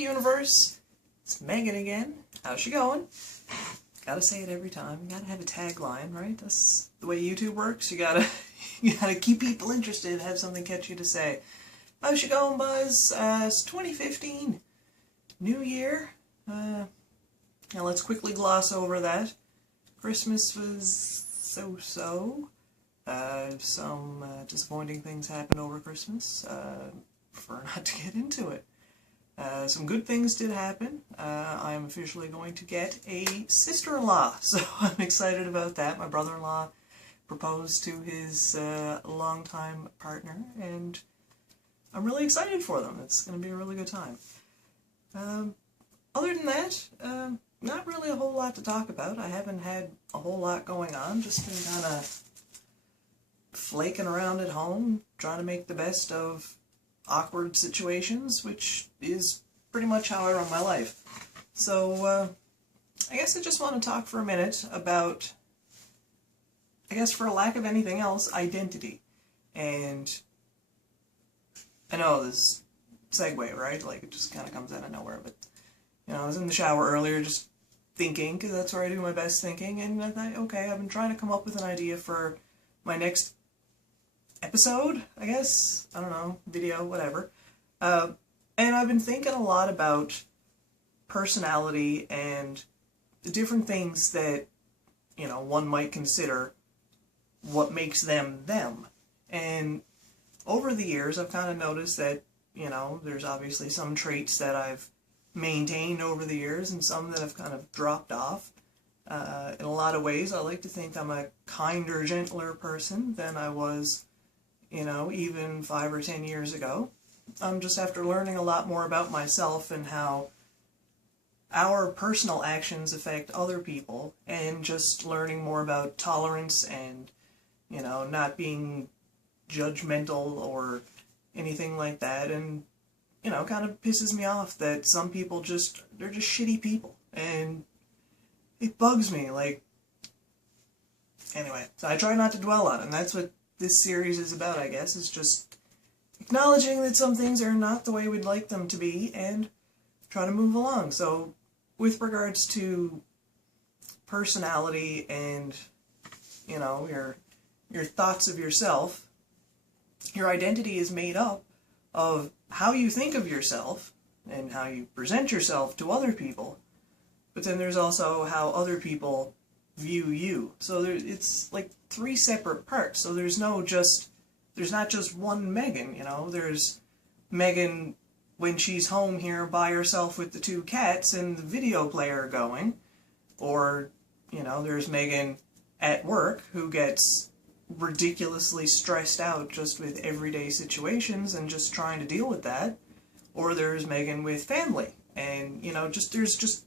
universe, it's Megan again. How's she going? Gotta say it every time. Gotta have a tagline, right? That's the way YouTube works. You gotta keep people interested, have something catchy to say. How's she going, Buzz? It's 2015. New year. Now let's quickly gloss over that. Christmas was so-so. Some disappointing things happened over Christmas. Prefer not to get into it. Some good things did happen. I am officially going to get a sister-in-law, so I'm excited about that. My brother-in-law proposed to his longtime partner, and I'm really excited for them. It's going to be a really good time. Other than that, not really a whole lot to talk about. I haven't had a whole lot going on, just been kind of flaking around at home, trying to make the best of awkward situations, which is pretty much how I run my life. So, I guess I just want to talk for a minute about, I guess for lack of anything else, identity. And I know this segue, right? Like, it just kind of comes out of nowhere, but, you know, I was in the shower earlier just thinking, because that's where I do my best thinking, and I thought, okay, I've been trying to come up with an idea for my next episode, I guess, I don't know, video, whatever, and I've been thinking a lot about personality and the different things that, you know, one might consider what makes them them. And over the years I've kind of noticed that, you know, there's obviously some traits that I've maintained over the years and some that have kind of dropped off. In a lot of ways I like to think I'm a kinder, gentler person than I was, you know, even 5 or 10 years ago. Just after learning a lot more about myself and how our personal actions affect other people, and just learning more about tolerance and, you know, not being judgmental or anything like that, and, you know, kind of pisses me off that some people they're just shitty people, and it bugs me, like, anyway, so I try not to dwell on it, and that's what this series is about, I guess, is just acknowledging that some things are not the way we'd like them to be, and try to move along. So, with regards to personality and, you know, your thoughts of yourself, your identity is made up of how you think of yourself, and how you present yourself to other people, but then there's also how other people view you. So it's like 3 separate parts. So there's not just one Megan, you know. There's Megan when she's home here by herself with the 2 cats and the video player going. Or, you know, there's Megan at work who gets ridiculously stressed out just with everyday situations and just trying to deal with that. Or there's Megan with family. And, you know, there's just,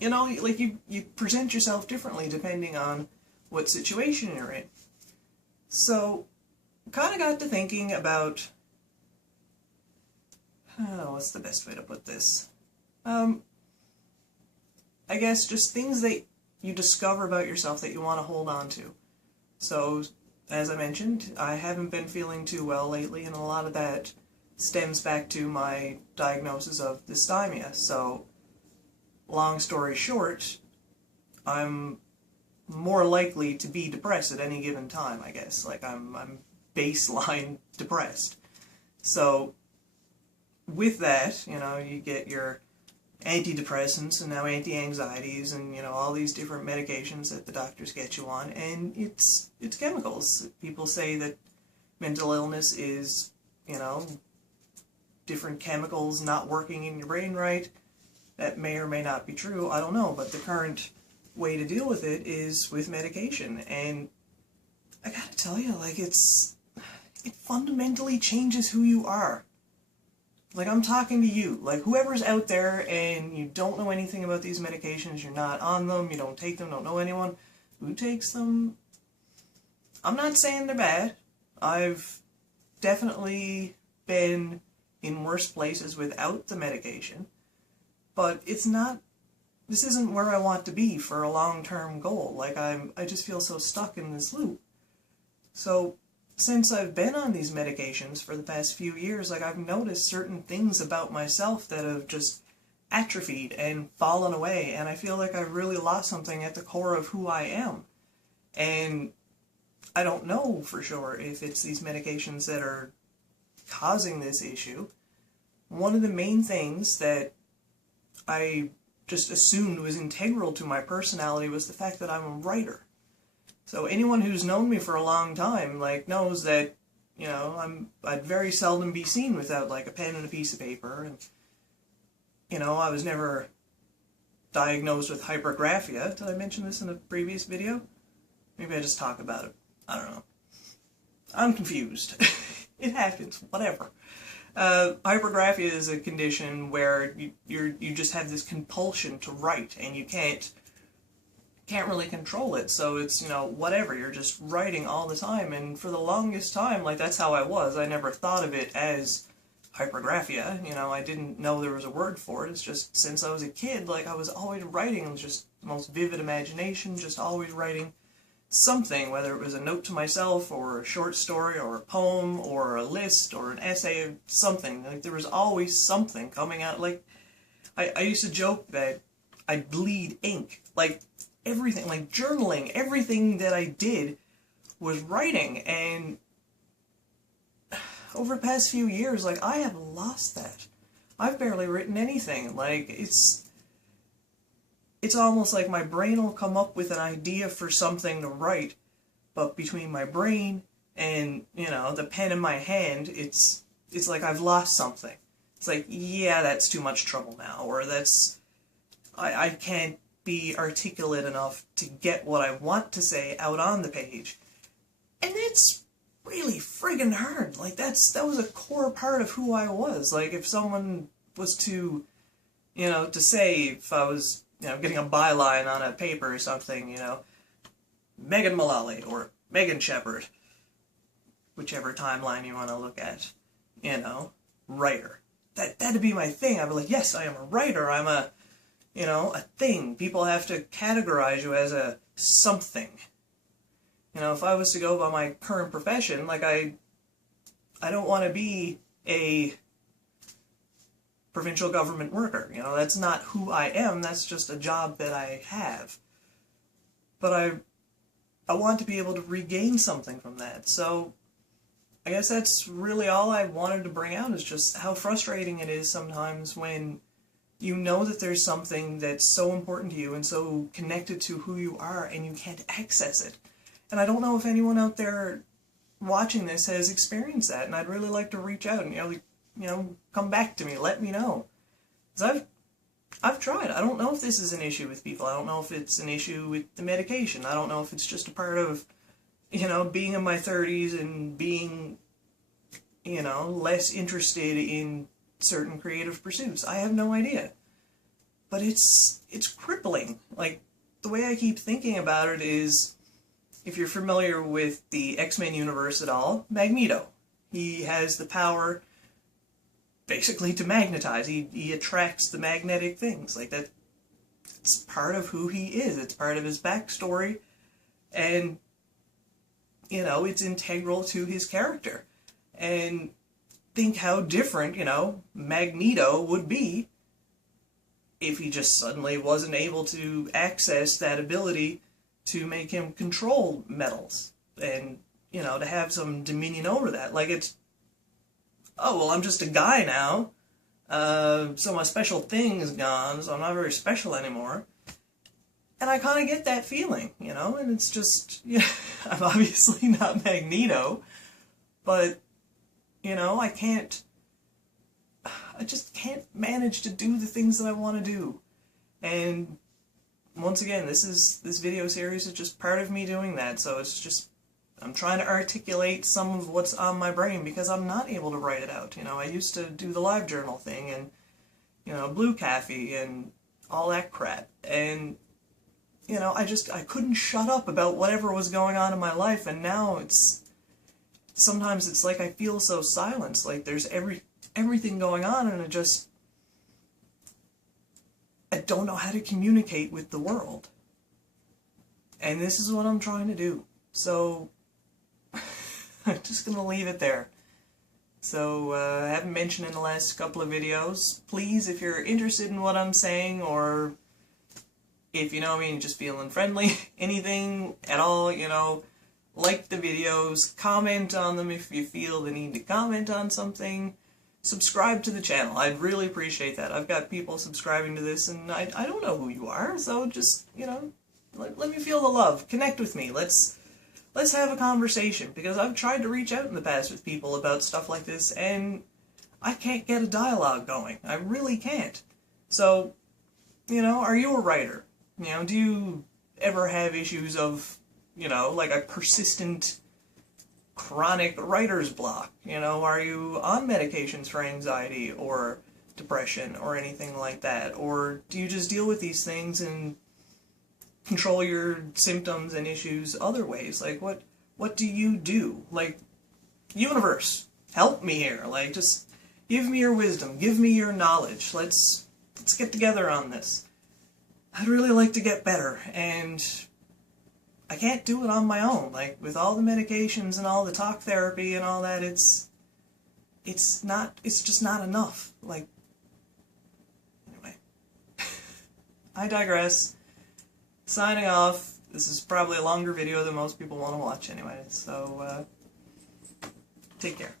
you know, like you present yourself differently depending on what situation you're in. So, kind of got to thinking about, what's the best way to put this? I guess just things that you discover about yourself that you want to hold on to. So, as I mentioned, I haven't been feeling too well lately, and a lot of that stems back to my diagnosis of dysthymia. So, long story short, I'm more likely to be depressed at any given time, I guess. Like, I'm baseline depressed. So, with that, you know, you get your antidepressants and now anti-anxieties and, you know, all these different medications that the doctors get you on, and it's chemicals. People say that mental illness is, you know, different chemicals not working in your brain right. That may or may not be true, I don't know, but the current way to deal with it is with medication, and I gotta tell you, like, it fundamentally changes who you are. Like, I'm talking to you, like, whoever's out there and you don't know anything about these medications, you're not on them, you don't take them, don't know anyone who takes them. I'm not saying they're bad. I've definitely been in worse places without the medication, but this isn't where I want to be for a long-term goal. Like, I just feel so stuck in this loop. So, since I've been on these medications for the past few years, like, I've noticed certain things about myself that have just atrophied and fallen away, and I feel like I've really lost something at the core of who I am. And I don't know for sure if it's these medications that are causing this issue. One of the main things that I just assumed was integral to my personality was the fact that I'm a writer. So anyone who's known me for a long time, like, knows that, you know, I'd very seldom be seen without, like, a pen and a piece of paper, and, you know, I was never diagnosed with hypergraphia. Did I mention this in a previous video? Maybe I just talk about it. I don't know. I'm confused. It happens. Whatever. Hypergraphia is a condition where you just have this compulsion to write, and you can't really control it. So it's, you know, whatever. You're just writing all the time, and for the longest time, like, that's how I was. I never thought of it as hypergraphia. You know, I didn't know there was a word for it. It's just since I was a kid, like, I was always writing. It was just the most vivid imagination, just always writing something, whether it was a note to myself, or a short story, or a poem, or a list, or an essay, or something. Like, there was always something coming out. Like, I used to joke that I'd bleed ink. Like, everything, like journaling, everything that I did was writing, and over the past few years, like, I have lost that. I've barely written anything. Like, it's almost like my brain will come up with an idea for something to write, but between my brain and, you know, the pen in my hand, it's like I've lost something. It's like, yeah, that's too much trouble now, or that's, I can't be articulate enough to get what I want to say out on the page. And it's really friggin' hard. Like, that was a core part of who I was. Like, if someone was to, you know, to say, if I was, you know, getting a byline on a paper or something, you know, Megan Mullally or Megan Shepherd, whichever timeline you want to look at, you know, writer. That'd be my thing. I'd be like, yes, I am a writer. I'm a, you know, a thing. People have to categorize you as a something. You know, if I was to go by my current profession, like, I don't want to be a provincial government worker. You know, that's not who I am. That's just a job that I have. But I want to be able to regain something from that. So I guess that's really all I wanted to bring out, is just how frustrating it is sometimes when you know that there's something that's so important to you and so connected to who you are, and you can't access it. And I don't know if anyone out there watching this has experienced that, and I'd really like to reach out and, you know, come back to me, let me know. Because I've tried. I don't know if this is an issue with people. I don't know if it's an issue with the medication. I don't know if it's just a part of, you know, being in my 30s and being, you know, less interested in certain creative pursuits. I have no idea. But it's crippling. Like, the way I keep thinking about it is, if you're familiar with the X-Men universe at all, Magneto. He has the power basically to magnetize. He attracts the magnetic things. Like, that, it's part of who he is. It's part of his backstory. And, you know, it's integral to his character. And think how different, you know, Magneto would be if he just suddenly wasn't able to access that ability to make him control metals and, you know, to have some dominion over that. Like, it's, oh, well, I'm just a guy now, so my special thing is gone, so I'm not very special anymore. And I kind of get that feeling, you know, and it's just, yeah, I'm obviously not Magneto, but, you know, I just can't manage to do the things that I want to do. And once again, this video series is just part of me doing that, so it's just, I'm trying to articulate some of what's on my brain because I'm not able to write it out. You know, I used to do the live journal thing and, you know, Blue Cafe and all that crap. And, you know, I couldn't shut up about whatever was going on in my life, and now sometimes it's like I feel so silenced, like there's everything going on, and I don't know how to communicate with the world. And this is what I'm trying to do. So, I'm just going to leave it there. So, I haven't mentioned in the last couple of videos. Please, if you're interested in what I'm saying, or if you know me and just feeling friendly, anything at all, you know, like the videos, comment on them if you feel the need to comment on something, subscribe to the channel. I'd really appreciate that. I've got people subscribing to this, and I don't know who you are, so just, you know, let me feel the love. Connect with me. Let's have a conversation, because I've tried to reach out in the past with people about stuff like this, and I can't get a dialogue going. I really can't. So, you know, are you a writer? You know, do you ever have issues of, you know, like a persistent, chronic writer's block? You know, are you on medications for anxiety or depression or anything like that? Or do you just deal with these things and control your symptoms and issues other ways? Like, what do you do? Like, universe, help me here. Like, just give me your wisdom, give me your knowledge. Let's get together on this. I'd really like to get better, and I can't do it on my own. Like, with all the medications and all the talk therapy and all that, it's just not enough. Like, anyway. I digress. Signing off. This is probably a longer video than most people want to watch anyway, so, take care.